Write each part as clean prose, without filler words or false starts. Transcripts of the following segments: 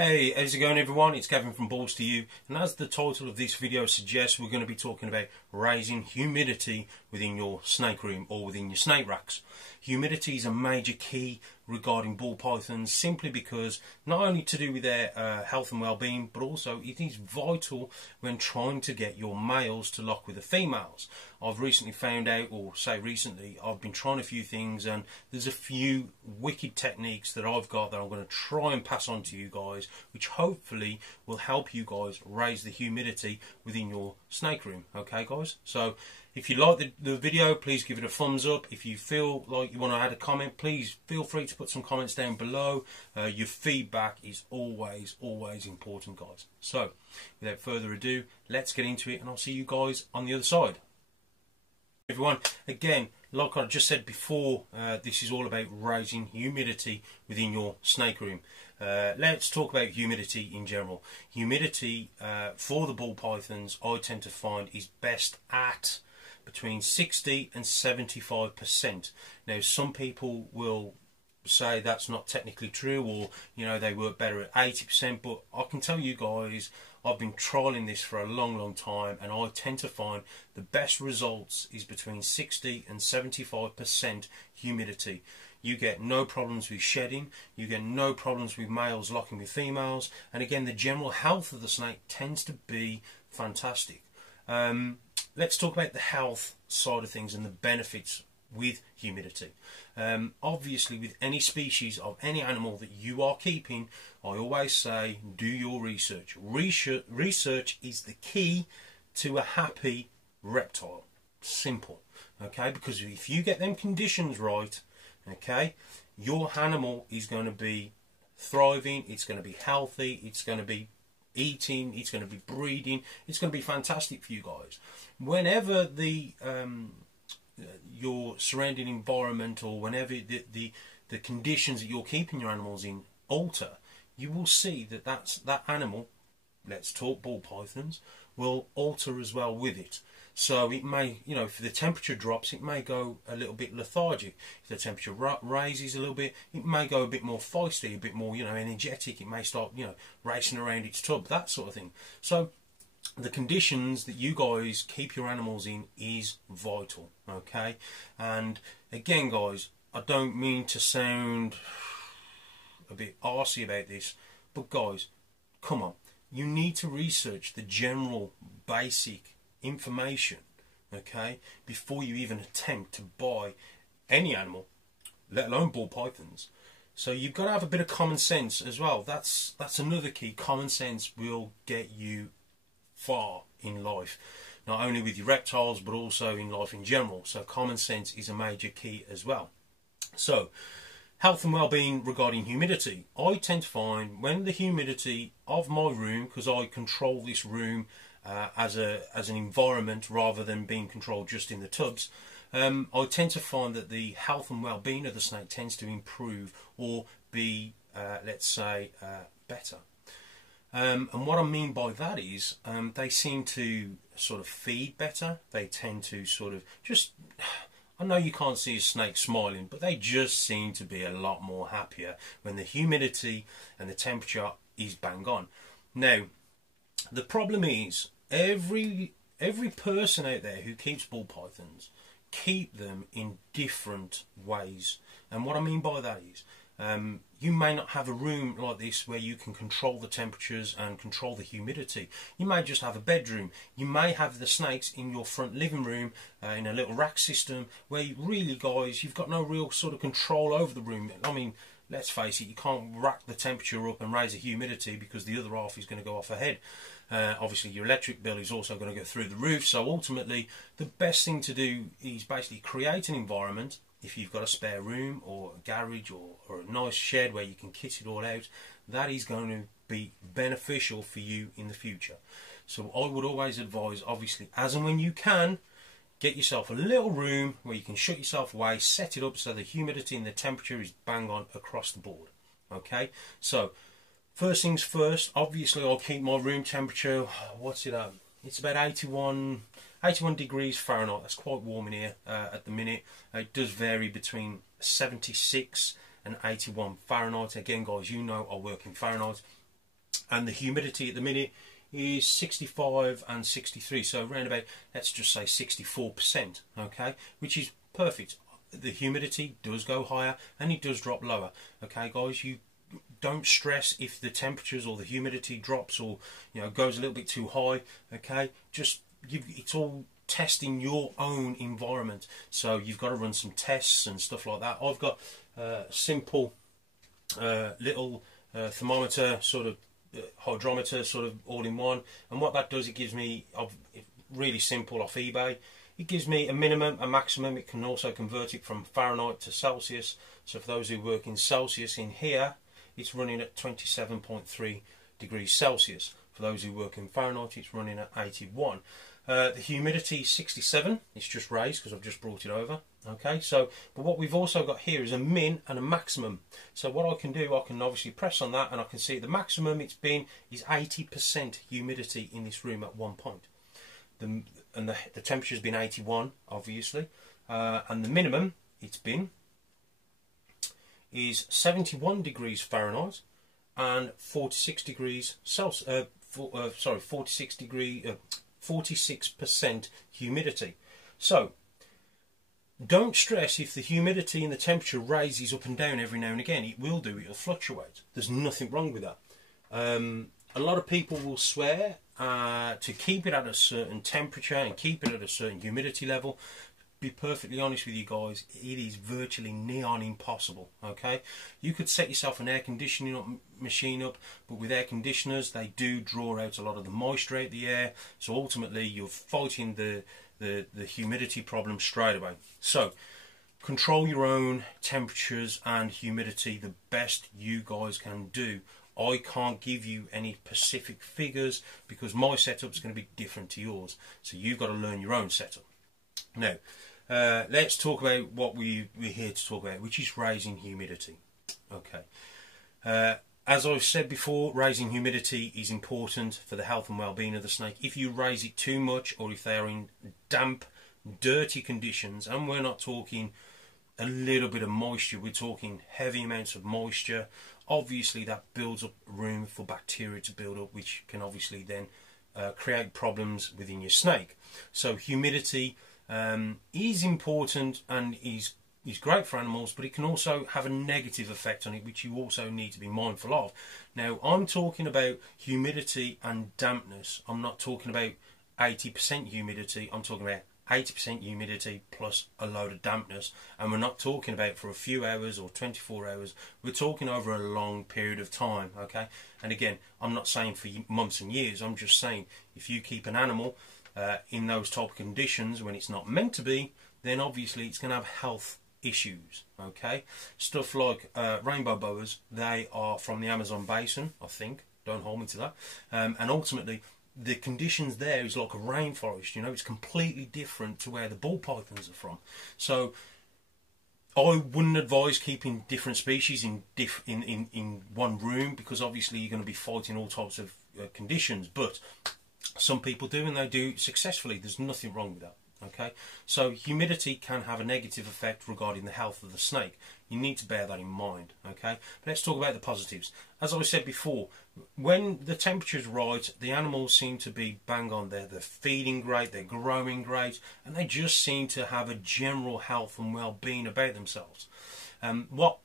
Hey, how's it going everyone? It's Kevin from Balls to You, and as the title of this video suggests, we're going to be talking about raising humidity within your snake room or within your snake racks. Humidity is a major key regarding ball pythons, simply because not only to do with their health and well-being, but also it is vital when trying to get your males to lock with the females. I've recently found out, or say recently, I've been trying a few things, and there's a few wicked techniques that I've got that I'm going to try and pass on to you guys, which hopefully will help you guys raise the humidity within your snake room. Okay guys, so if you like the video, please give it a thumbs up. If you feel like you want to add a comment, please feel free to put some comments down below. Your feedback is always important, guys. So without further ado, let's get into it, and I'll see you guys on the other side. Everyone, again, like I just said before, this is all about raising humidity within your snake room. Let's talk about humidity in general. Humidity for the ball pythons, I tend to find, is best at between 60 and 75%. Now, some people will say that's not technically true, or they work better at 80%, but I can tell you guys, I've been trialing this for a long time, and I tend to find the best results is between 60 and 75% humidity. You get no problems with shedding, you get no problems with males locking with females, and again, the general health of the snake tends to be fantastic. Let's talk about the health side of things and the benefits with humidity. Obviously, with any species of any animal that you are keeping, I always say do your research. Research is the key to a happy reptile. Simple. Okay, because if you get them conditions right, okay, your animal is going to be thriving, it's going to be healthy, it's going to be eating, it's going to be breeding, it's going to be fantastic for you guys. Whenever the your surrounding environment, or whenever the conditions that you're keeping your animals in alter, you will see that animal, let's talk ball pythons, will alter as well with it. So it may, if the temperature drops, it may go a little bit lethargic. If the temperature raises a little bit, it may go a bit more feisty, a bit more, energetic. It may start, racing around its tub, that sort of thing. So the conditions that you guys keep your animals in is vital, okay? And again, guys, I don't mean to sound a bit arsey about this, but guys, come on. You need to research the general basic information, okay, before you even attempt to buy any animal, let alone ball pythons. So you've got to have a bit of common sense as well. That's another key. Common sense will get you far in life, not only with your reptiles but also in life in general. So common sense is a major key as well. So health and well-being regarding humidity, I tend to find when the humidity of my room, because I control this room as an environment rather than being controlled just in the tubs, I tend to find that the health and well-being of the snake tends to improve or be, let's say, better. And what I mean by that is they seem to sort of feed better. They tend to sort of just, I know you can't see a snake smiling, but they just seem to be a lot more happier when the humidity and the temperature is bang on. Now, the problem is every person out there who keeps ball pythons keep them in different ways. And what I mean by that is you may not have a room like this where you can control the temperatures and control the humidity. You may just have a bedroom. You may have the snakes in your front living room in a little rack system where really, guys, you've got no real sort of control over the room. I mean, let's face it, you can't rack the temperature up and raise the humidity because the other half is going to go off ahead. Obviously, your electric bill is also going to go through the roof. So ultimately, the best thing to do is basically create an environment. If you've got a spare room or a garage or a nice shed where you can kit it all out, that is going to be beneficial for you in the future. So I would always advise, obviously, as and when you can, get yourself a little room where you can shut yourself away, set it up so the humidity and the temperature is bang on across the board. Okay, so first things first, obviously I'll keep my room temperature, what's it at? It's about 81 degrees Fahrenheit. That's quite warm in here at the minute. It does vary between 76 and 81 Fahrenheit. Again, guys, I work in Fahrenheit. and the humidity at the minute is 65 and 63, so around about, let's just say 64%, okay, which is perfect. The humidity does go higher and it does drop lower, okay guys. You don't stress if the temperatures or the humidity drops, or goes a little bit too high, okay. Just it's all testing your own environment, so you've got to run some tests and stuff like that. I've got simple little thermometer, sort of hydrometer, sort of all in one, and what that does, it gives me, really simple, off eBay, it gives me a minimum, a maximum. It can also convert it from Fahrenheit to Celsius. So for those who work in Celsius, in here it's running at 27.3 degrees Celsius. For those who work in Fahrenheit, it's running at 81. The humidity is 67. It's just raised because I've just brought it over. Okay, so, but what we've also got here is a min and a maximum. So what I can do, I can obviously press on that and I can see the maximum it's been is 80% humidity in this room at one point. The temperature's been 81, obviously, and the minimum it's been is 71 degrees Fahrenheit and 46 degrees Celsius. 46% humidity. So don't stress if the humidity and the temperature raises up and down every now and again. It will do, it'll fluctuate. There's nothing wrong with that. A lot of people will swear to keep it at a certain temperature and keep it at a certain humidity level. Be perfectly honest with you guys, it is virtually near impossible, okay. You could set yourself an air conditioning machine up, but with air conditioners they do draw out a lot of the moisture out the air, so ultimately you're fighting the humidity problem straight away. So control your own temperatures and humidity the best you guys can do. I can't give you any specific figures because my setup's going to be different to yours, so you've got to learn your own setup. Now, let's talk about what we're here to talk about, which is raising humidity. Okay. As I've said before, raising humidity is important for the health and well-being of the snake. If you raise it too much, or if they are in damp, dirty conditions, and we're not talking a little bit of moisture, we're talking heavy amounts of moisture, obviously that builds up room for bacteria to build up, which can obviously then create problems within your snake. So humidity is important and is great for animals, but it can also have a negative effect on it, which you also need to be mindful of. Now, I'm talking about humidity and dampness. I'm not talking about 80% humidity. I'm talking about 80% humidity plus a load of dampness, and we're not talking about for a few hours or 24 hours. We're talking over a long period of time, okay. And again, I'm not saying for months and years. I'm just saying if you keep an animal in those type of conditions when it's not meant to be, then obviously it's going to have health issues, okay. Stuff like rainbow boas, they are from the Amazon basin, I think, don't hold me to that, and ultimately the conditions there is like a rainforest, it's completely different to where the ball pythons are from. So I wouldn't advise keeping different species in one room, because obviously you're going to be fighting all types of conditions, but some people do, and they do successfully. There's nothing wrong with that, okay. So humidity can have a negative effect regarding the health of the snake. You need to bear that in mind, okay. But let's talk about the positives. As I said before, when the temperature's right, the animals seem to be bang on there. They're feeding great, they're growing great, and they just seem to have a general health and well-being about themselves. What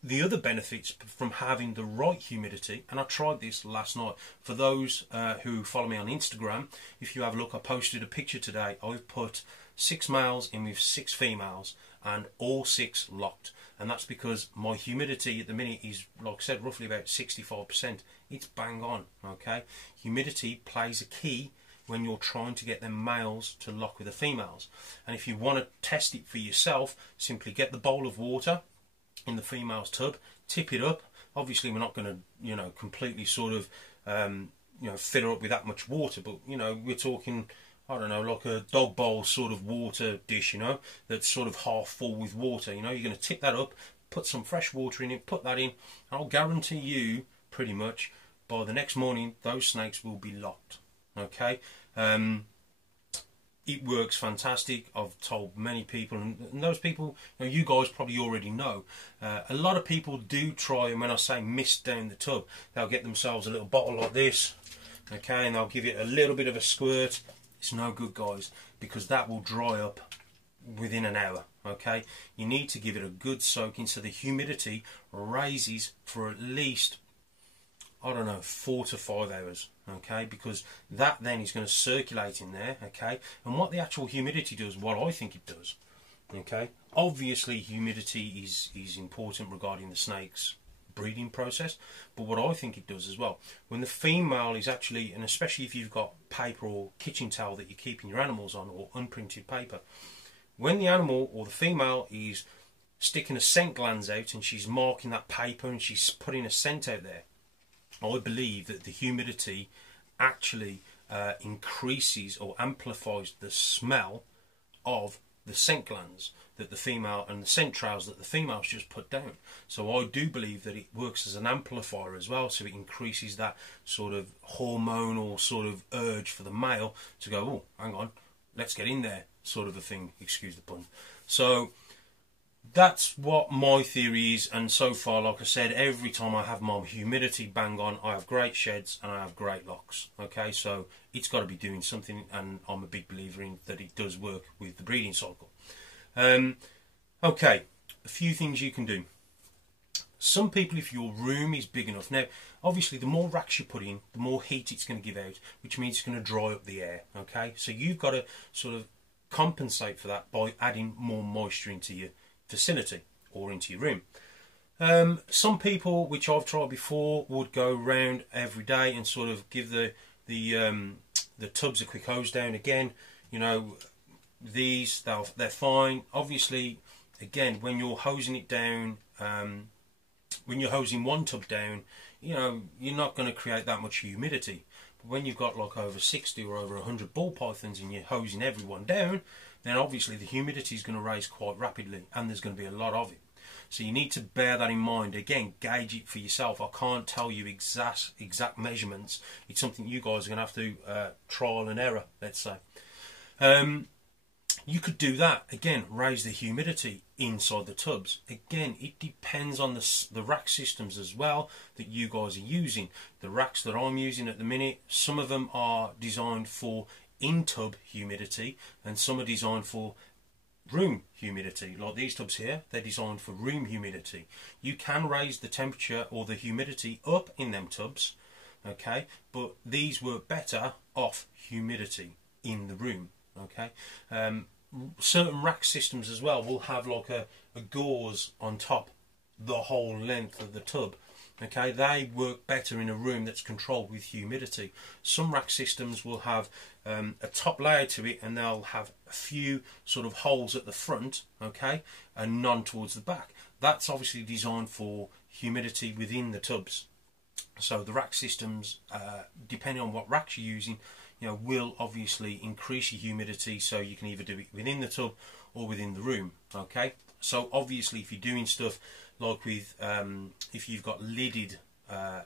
the other benefits from having the right humidity, and I tried this last night. For those who follow me on Instagram, if you have a look, I posted a picture today. I've put 6 males in with 6 females, and all 6 locked. And that's because my humidity at the minute is, like I said, roughly about 65%. It's bang on, okay? Humidity plays a key when you're trying to get them males to lock with the females. And if you want to test it for yourself, simply get the bowl of water in the female's tub, tip it up. Obviously we're not going to, completely sort of, fill her up with that much water, but, we're talking, I don't know, like a dog bowl sort of water dish, that's sort of half full with water. You're going to tip that up, put some fresh water in it, put that in, and I'll guarantee you, pretty much, by the next morning, those snakes will be locked, okay? It works fantastic. I've told many people, and those people, you guys probably already know. A lot of people do try, and when I say mist down the tub, they'll get themselves a little bottle like this, okay, and they'll give it a little bit of a squirt. It's no good, guys, because that will dry up within an hour. Okay, you need to give it a good soaking so the humidity raises for at least, I don't know, 4 to 5 hours. Okay, because that then is going to circulate in there. Okay, and what the actual humidity does, what I think it does, okay, obviously humidity is important regarding the snake's breeding process, but what I think it does as well, when the female is actually, and especially if you've got paper or kitchen towel that you're keeping your animals on, or unprinted paper, when the animal or the female is sticking a scent glands out and she's marking that paper and she's putting a scent out there, I believe that the humidity actually increases or amplifies the smell of the scent glands that the female, and the scent trails that the females just put down. So I do believe that it works as an amplifier as well, so it increases that sort of hormonal sort of urge for the male to go, oh, hang on, let's get in there, sort of a thing, excuse the pun. So that's what my theory is, and so far, like I said, every time I have my humidity bang on, I have great sheds and I have great locks. Okay, so it's got to be doing something, and I'm a big believer in that it does work with the breeding cycle. Okay, a few things you can do. Some people, if your room is big enough, now obviously the more racks you put in, the more heat it's going to give out, which means it's going to dry up the air. Okay, so you've got to sort of compensate for that by adding more moisture into your facility or into your room. Some people, which I've tried before, would go round every day and sort of give the tubs a quick hose down again. You know, these they're fine. Obviously, again, when you're hosing it down, when you're hosing one tub down, you know, you're not going to create that much humidity. But when you've got like over 60 or over 100 ball pythons and you're hosing everyone down, then obviously the humidity is going to rise quite rapidly, and there's going to be a lot of it. So you need to bear that in mind. Again, gauge it for yourself. I can't tell you exact measurements. It's something you guys are going to have to trial and error, let's say. You could do that. Again, raise the humidity inside the tubs. Again, it depends on the rack systems as well that you guys are using. The racks that I'm using at the minute, some of them are designed for in-tub humidity and some are designed for room humidity. Like these tubs here, they're designed for room humidity. You can raise the temperature or the humidity up in them tubs, okay, but these work better off humidity in the room. Okay, certain rack systems as well will have like a gauze on top the whole length of the tub. Okay, they work better in a room that's controlled with humidity. Some rack systems will have a top layer to it, and they'll have a few sort of holes at the front, okay, and none towards the back. That's obviously designed for humidity within the tubs. So the rack systems, depending on what racks you're using, you know, will obviously increase your humidity, so you can either do it within the tub or within the room. Okay, so obviously if you're doing stuff like with if you've got lidded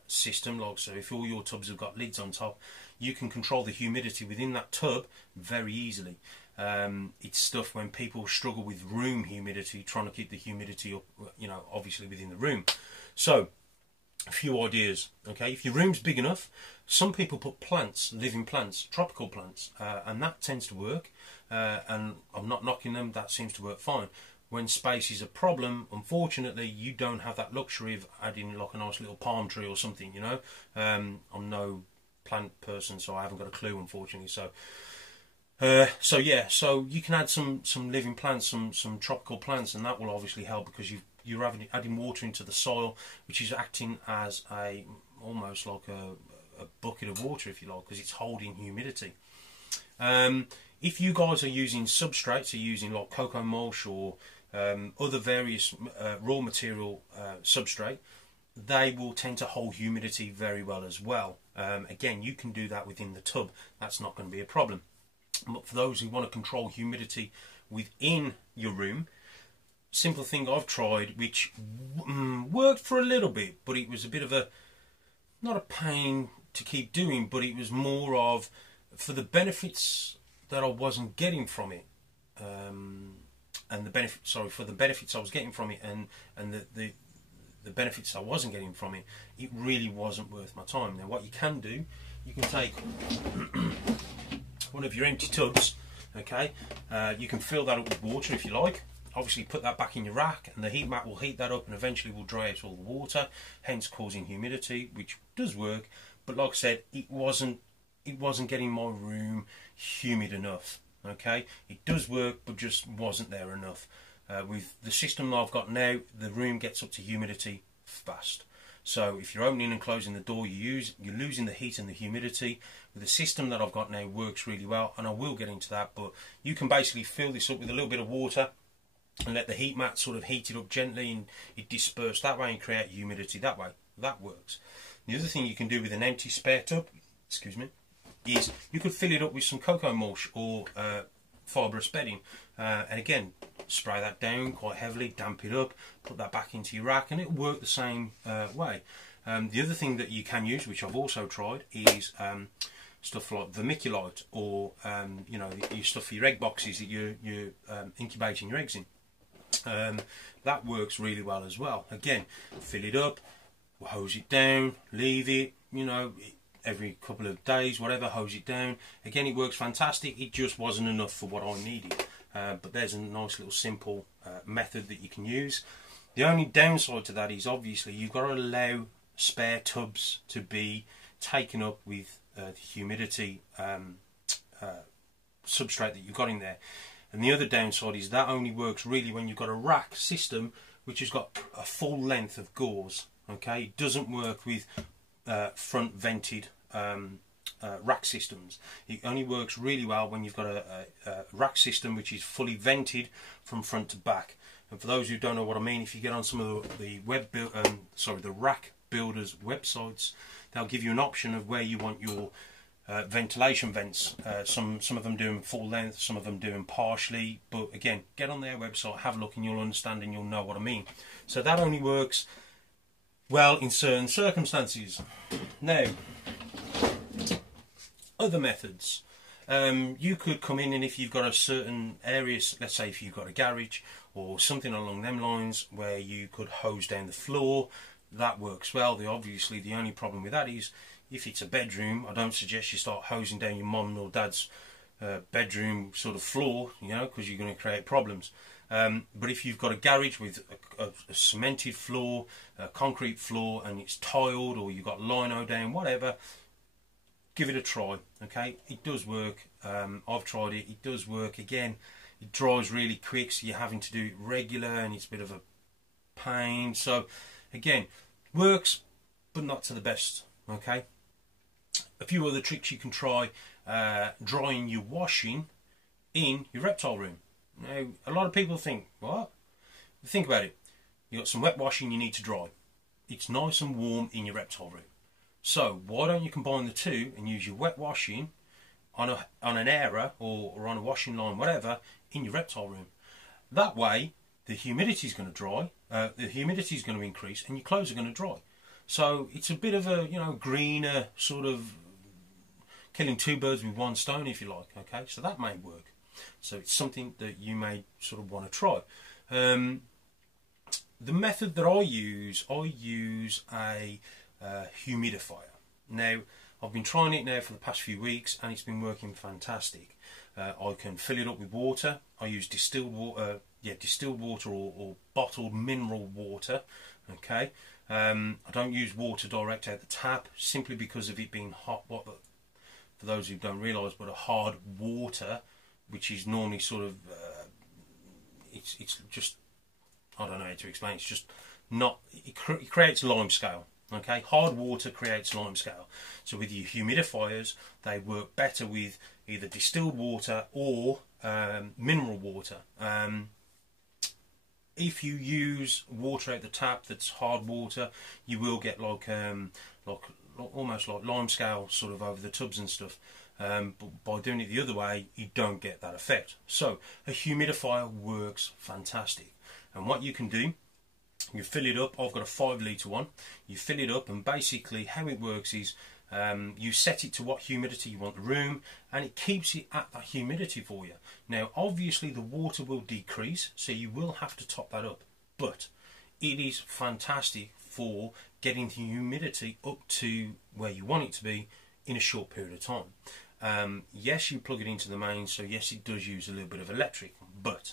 system, like so if all your tubs have got lids on top, you can control the humidity within that tub very easily. It's stuff when people struggle with room humidity, trying to keep the humidity up, you know, obviously within the room. So a few ideas. Okay, if your room's big enough, some people put plants, living plants, tropical plants, and that tends to work, and I'm not knocking them, that seems to work fine. When space is a problem, unfortunately you don't have that luxury of adding like a nice little palm tree or something, you know. I'm no plant person, so I haven't got a clue, unfortunately. So yeah, so you can add some living plants, some tropical plants, and that will obviously help, because you're adding water into the soil, which is acting as almost like a bucket of water, if you like, because it's holding humidity. If you guys are using substrates, you're using like cocoa mulch or other various raw material substrate, they will tend to hold humidity very well as well. Again, you can do that within the tub. That's not going to be a problem. But for those who want to control humidity within your room, simple thing I've tried, which worked for a little bit, but it was a bit of a, not a pain to keep doing, but it was more of, for the benefits that I wasn't getting from it, and the benefits I was getting from it, and the benefits I wasn't getting from it, it really wasn't worth my time. Now, what you can do, you can take one of your empty tubs, okay, you can fill that up with water if you like. Obviously put that back in your rack, and the heat mat will heat that up and eventually will dry out all the water, hence causing humidity, which does work. But like I said, it wasn't getting my room humid enough. Okay, it does work, but just wasn't there enough. With the system that I've got now, the room gets up to humidity fast. So if you're opening and closing the door, you're losing the heat and the humidity. With the system that I've got now, works really well, and I will get into that. But you can basically fill this up with a little bit of water and let the heat mat sort of heat it up gently, and it disperses that way and create humidity that way. That works. The other thing you can do with an empty spare tub, excuse me, is you could fill it up with some cocoa mulch or fibrous bedding, and again, spray that down quite heavily, damp it up, put that back into your rack, and it'll work the same way. The other thing that you can use, which I've also tried, is stuff like vermiculite, or you know, your stuff for your egg boxes that you're incubating your eggs in. That works really well as well. Again, fill it up, hose it down, leave it, you know, every couple of days, whatever, hose it down. Again, it works fantastic. It just wasn't enough for what I needed. But there's a nice little simple method that you can use. The only downside to that is obviously you've got to allow spare tubs to be taken up with the humidity substrate that you've got in there. And the other downside is that only works really when you've got a rack system which has got a full length of gauze. Okay, it doesn't work with front vented rack systems. It only works really well when you've got a rack system which is fully vented from front to back. And for those who don't know what I mean, if you get on some of the rack builders websites, they'll give you an option of where you want your ventilation vents. Some of them do them full length, some of them do them partially, but again, get on their website, have a look, and you'll understand and you'll know what I mean. So that only works well in certain circumstances. Now, other methods. You could come in, and if you've got a certain area, let's say if you've got a garage or something along them lines, where you could hose down the floor, that works well. Obviously the only problem with that is if it's a bedroom, I don't suggest you start hosing down your mum or dad's bedroom sort of floor, you know, because you're going to create problems. But if you've got a garage with a cemented floor, a concrete floor, and it's tiled, or you've got lino down, whatever, give it a try. Okay, it does work. I've tried it. It does work. Again, it dries really quick, so you're having to do it regular, and it's a bit of a pain. So again, works, but not to the best. Okay, a few other tricks you can try: drying your washing in your reptile room. Now, a lot of people think, what? Think about it. You've got some wet washing you need to dry. It's nice and warm in your reptile room. So why don't you combine the two and use your wet washing on an airer or on a washing line, whatever, in your reptile room. That way, the humidity is going to dry, the humidity is going to increase, and your clothes are going to dry. So it's a bit of a, you know, greener sort of killing two birds with one stone, if you like. Okay, so that may work. So it's something that you may sort of want to try. The method that I use a humidifier. Now, I've been trying it now for the past few weeks, and it's been working fantastic. I can fill it up with water. I use distilled water, or bottled mineral water. Okay, I don't use water direct out the tap, simply because of it being hot. For those who don't realise, but a hard water, which is normally sort of, it's just, I don't know how to explain. It's just not. It creates limescale. Okay, hard water creates limescale. So with your humidifiers, they work better with either distilled water or mineral water. If you use water out the tap that's hard water, you will get like almost like limescale sort of over the tubs and stuff. But by doing it the other way, you don't get that effect. So a humidifier works fantastic. And what you can do, you fill it up. I've got a 5 litre one. You fill it up, and basically how it works is You set it to what humidity you want the room, and it keeps it at that humidity for you. Now obviously the water will decrease, so you will have to top that up, but it is fantastic for getting the humidity up to where you want it to be in a short period of time. Yes, you plug it into the mains, so yes, it does use a little bit of electric, but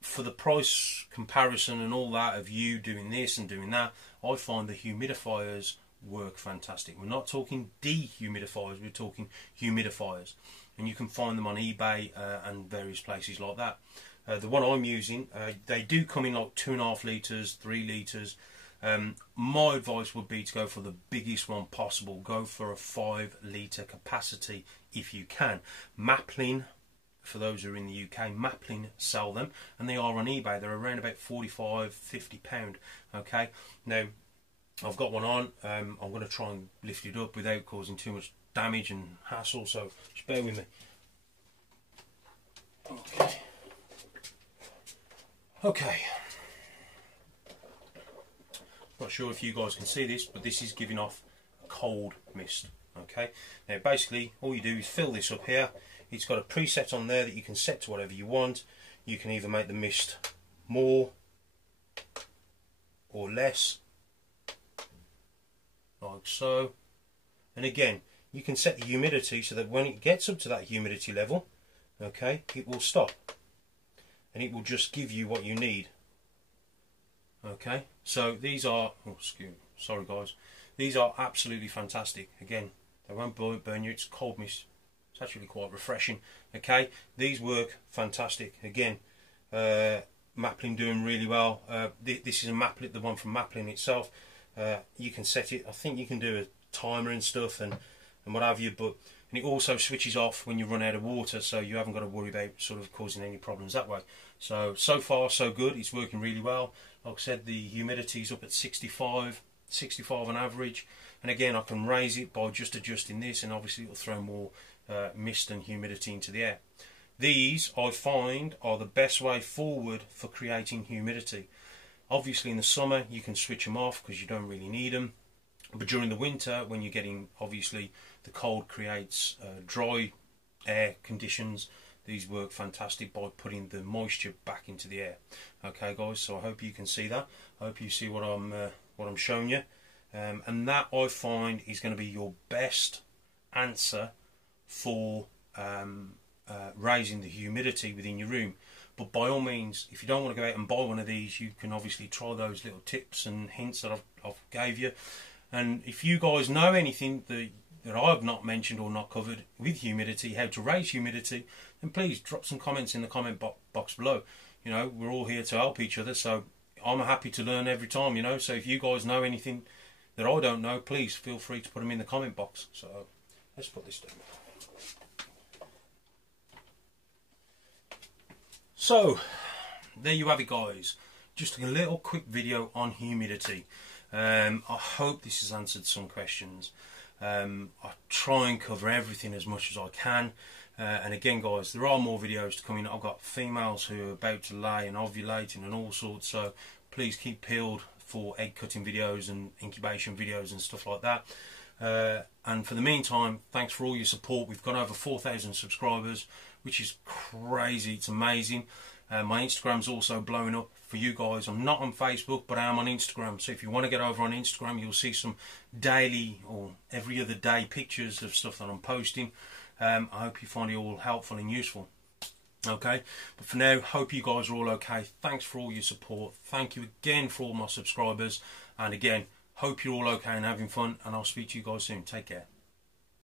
for the price comparison and all that of you doing this and doing that, I find the humidifiers work fantastic. We're not talking dehumidifiers, we're talking humidifiers, and you can find them on eBay and various places like that. The one I'm using, they do come in like 2.5 litres, 3 litres. My advice would be to go for the biggest one possible. Go for a 5 litre capacity if you can. Maplin, for those who are in the UK, Maplin sell them, and they are on eBay. They're around about £45–50. Okay, now I've got one on. I'm going to try and lift it up without causing too much damage and hassle, so just bear with me. Okay. Not sure if you guys can see this, but this is giving off cold mist. Okay, now basically all you do is fill this up here. It's got a preset on there that you can set to whatever you want. You can either make the mist more or less, like so. And again, you can set the humidity so that when it gets up to that humidity level, okay, it will stop and it will just give you what you need. Okay, so these are, sorry guys, these are absolutely fantastic. Again, they won't burn you, it's cold mist. It's actually quite refreshing. Okay, these work fantastic. Again, Maplin doing really well. This is a Maplin, the one from Maplin itself. You can set it, I think you can do a timer and stuff and what have you, but and it also switches off when you run out of water, so you haven't got to worry about sort of causing any problems that way. So far so good, it's working really well. Like I said, the humidity's up at 65 on average, and again I can raise it by just adjusting this, and obviously it'll throw more mist and humidity into the air. These I find are the best way forward for creating humidity. Obviously in the summer you can switch them off because you don't really need them, but during the winter when you're getting, obviously the cold creates dry air conditions, these work fantastic by putting the moisture back into the air. Okay guys, so I hope you can see that. I hope you see what I'm showing you, and that I find is going to be your best answer for raising the humidity within your room. But by all means, if you don't want to go out and buy one of these, you can obviously try those little tips and hints that I've gave you. And if you guys know anything that I've not mentioned or not covered with humidity, how to raise humidity, then please drop some comments in the comment box below. You know, we're all here to help each other, so I'm happy to learn every time, you know. So if you guys know anything that I don't know, please feel free to put them in the comment box. So let's put this down. So there you have it guys, just a little quick video on humidity. I hope this has answered some questions. I try and cover everything as much as I can, and again guys, there are more videos to come in. I've got females who are about to lay and ovulating and all sorts, so please keep peeled for egg cutting videos and incubation videos and stuff like that. And for the meantime, thanks for all your support. We've got over 4,000 subscribers, which is crazy. It's amazing. My Instagram's also blowing up for you guys. I'm not on Facebook, but I am on Instagram. So if you want to get over on Instagram, you'll see some daily or every other day pictures of stuff that I'm posting. I hope you find it all helpful and useful. Okay, but for now, hope you guys are all okay. Thanks for all your support. Thank you again for all my subscribers. And again, hope you're all okay and having fun. And I'll speak to you guys soon. Take care.